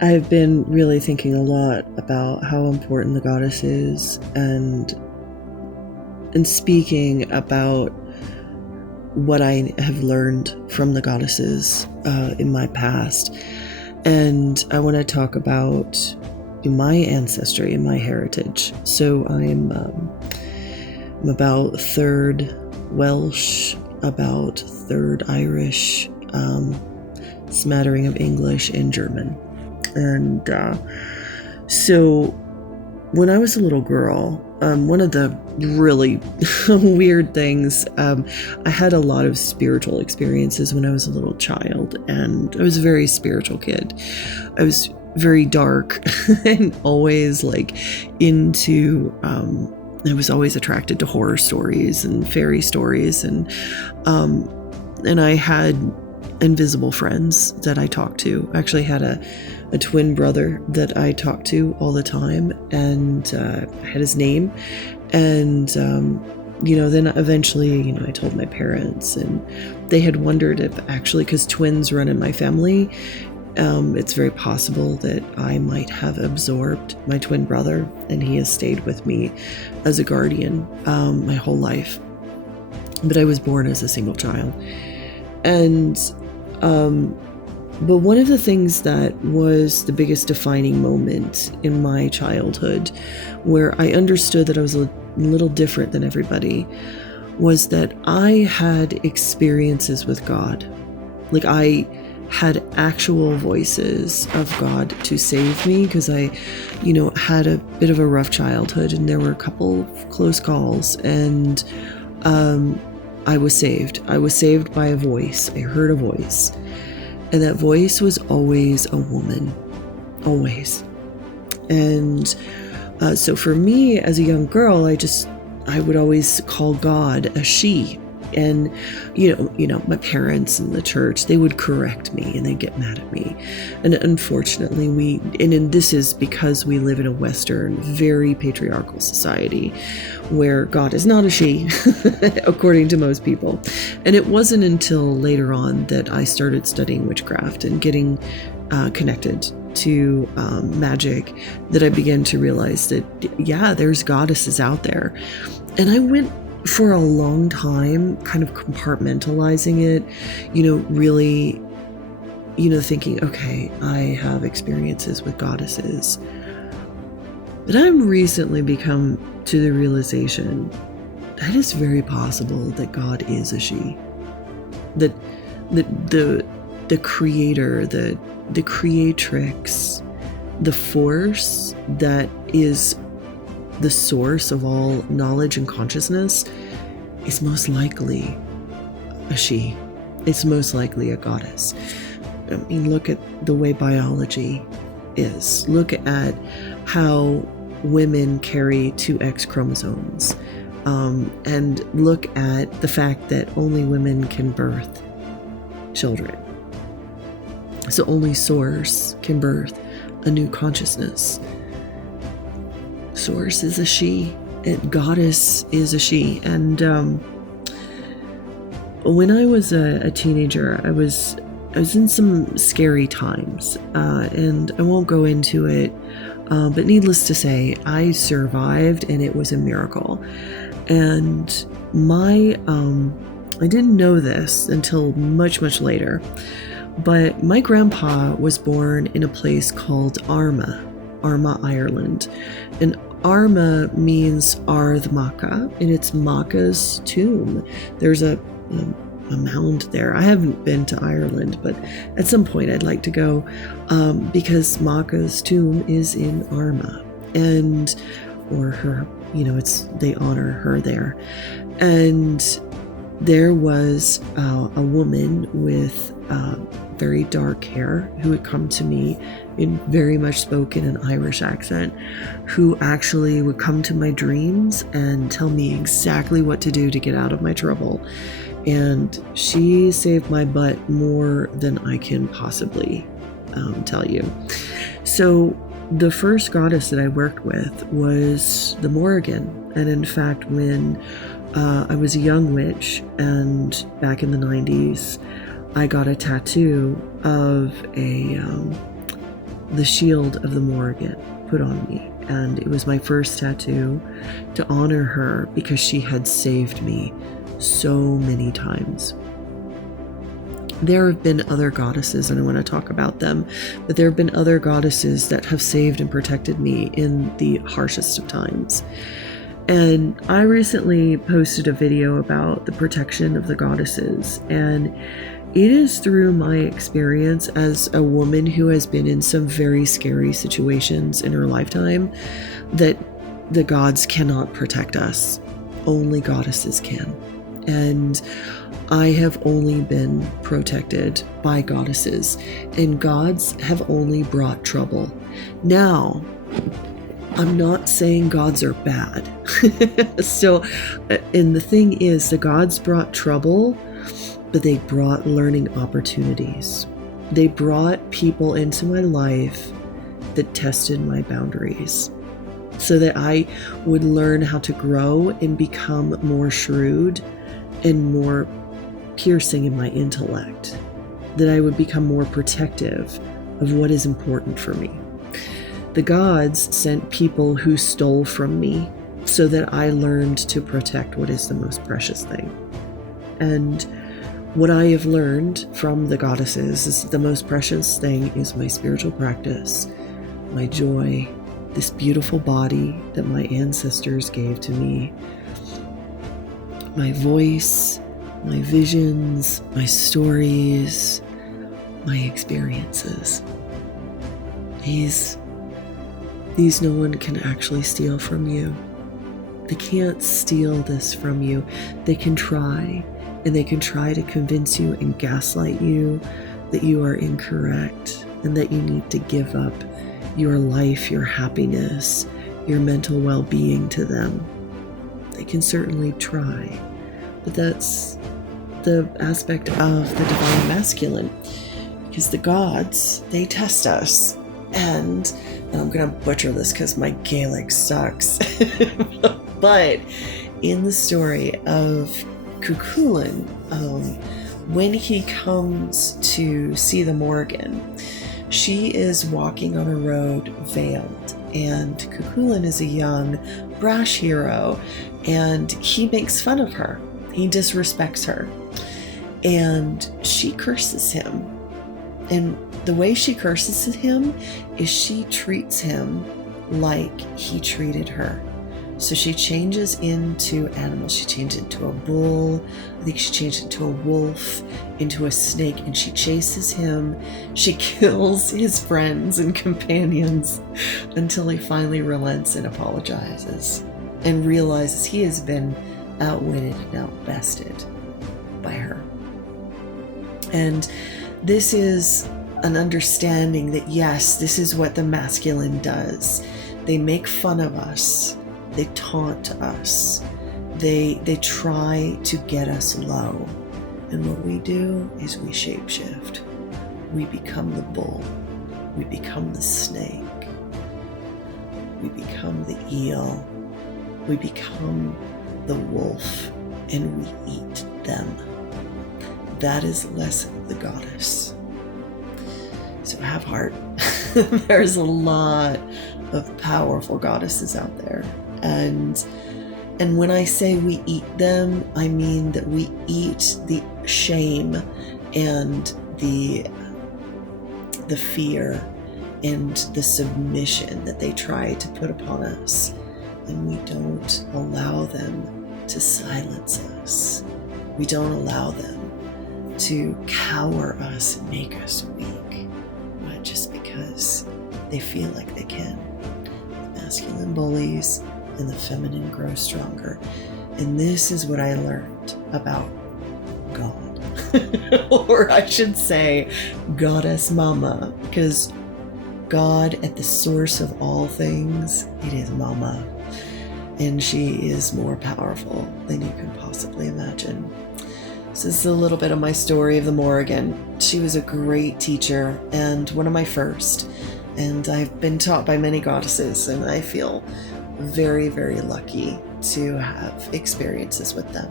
I've been really thinking a lot about how important the goddess is, and speaking about what I have learned from the goddesses in my past. And I want to talk about my ancestry and my heritage. So I'm about third Welsh, about third Irish, smattering of English and German. And so when I was a little girl, one of the really weird things, I had a lot of spiritual experiences when I was a little child, and I was a very spiritual kid. I was very dark and always into, I was always attracted to horror stories and fairy stories, and I had invisible friends that I talked to. I actually had a twin brother that I talked to all the time, and I had his name. And, then eventually, I told my parents, and they had wondered if actually, because twins run in my family, it's very possible that I might have absorbed my twin brother, and he has stayed with me as a guardian my whole life. But I was born as a single child. And but one of the things that was the biggest defining moment in my childhood, where I understood that I was a little different than everybody, was that I had experiences with God. Like, I had actual voices of God to save me, because I, had a bit of a rough childhood, and there were a couple of close calls, and I was saved. I was saved by a voice. I heard a voice. And that voice was always a woman. Always. And so for me, as a young girl, I would always call God a she. And, my parents and the church, they would correct me and they'd get mad at me. And unfortunately, this is because we live in a Western, very patriarchal society where God is not a she, according to most people. And it wasn't until later on that I started studying witchcraft and getting connected to magic that I began to realize that, yeah, there's goddesses out there. And I went for a long time kind of compartmentalizing it, really, thinking, okay, I have experiences with goddesses. But I've recently become to the realization that it's very possible that God is a she. That the creator, the creatrix, the force that is the source of all knowledge and consciousness is most likely a she. It's most likely a goddess. I mean, look at the way biology is. Look at how women carry 2X chromosomes. And look at the fact that only women can birth children. So only Source can birth a new consciousness. Source is a she, and goddess is a she. And when I was a teenager, I was in some scary times, and I won't go into it, but needless to say, I survived, and it was a miracle. And I didn't know this until much, much later, but my grandpa was born in a place called Armagh, Ireland. And Armagh means Ardh Macha, and it's Macha's tomb. There's a mound there. I haven't been to Ireland, but at some point I'd like to go, because Macha's tomb is in Armagh, or her, they honor her there. And there was a woman with very dark hair who had come to me in very much spoken an Irish accent, who actually would come to my dreams and tell me exactly what to do to get out of my trouble. And she saved my butt more than I can possibly tell you. So the first goddess that I worked with was the Morrigan. And in fact, when I was a young witch, and back in the 90s, I got a tattoo of the shield of the Morrigan put on me. And it was my first tattoo to honor her because she had saved me so many times. There have been other goddesses, and I want to talk about them, but there have been other goddesses that have saved and protected me in the harshest of times. And I recently posted a video about the protection of the goddesses, and it is through my experience as a woman who has been in some very scary situations in her lifetime that the gods cannot protect us. Only goddesses can. And I have only been protected by goddesses, and gods have only brought trouble. Now, I'm not saying gods are bad. And the thing is, the gods brought trouble, but they brought learning opportunities. They brought people into my life that tested my boundaries so that I would learn how to grow and become more shrewd and more piercing in my intellect, that I would become more protective of what is important for me. The gods sent people who stole from me so that I learned to protect what is the most precious thing. And what I have learned from the goddesses is the most precious thing is my spiritual practice, my joy, this beautiful body that my ancestors gave to me, my voice, my visions, my stories, my experiences. These no one can actually steal from you. They can't steal this from you. They can try, and they can try to convince you and gaslight you that you are incorrect and that you need to give up your life, your happiness, your mental well-being to them. They can certainly try, but that's the aspect of the divine masculine, because the gods, they test us. And I'm going to butcher this because my Gaelic sucks. But in the story of Cuchulainn, when he comes to see the Morrigan, she is walking on a road veiled, and Cuchulainn is a young, brash hero, and he makes fun of her. He disrespects her, and she curses him. And the way she curses him is she treats him like he treated her. So she changes into animals. She changes into a bull. I think she changed into a wolf, into a snake, and she chases him. She kills his friends and companions until he finally relents and apologizes and realizes he has been outwitted and outbested by her. And this is an understanding that, yes, this is what the masculine does. They make fun of us. They taunt us. They try to get us low. And what we do is we shapeshift. We become the bull. We become the snake. We become the eel. We become the wolf, and we eat them. That is the lesson of the goddess. So have heart. There's a lot of powerful goddesses out there. And when I say we eat them, I mean that we eat the shame and the fear and the submission that they try to put upon us. And we don't allow them to silence us. We don't allow them to cower us and make us weak, but just because they feel like they can. The masculine bullies and the feminine grow stronger. And this is what I learned about God. Or I should say Goddess Mama, because God at the source of all things, it is Mama. And she is more powerful than you can possibly imagine. This is a little bit of my story of the Morrigan. She was a great teacher and one of my first. And I've been taught by many goddesses, and I feel very, very lucky to have experiences with them.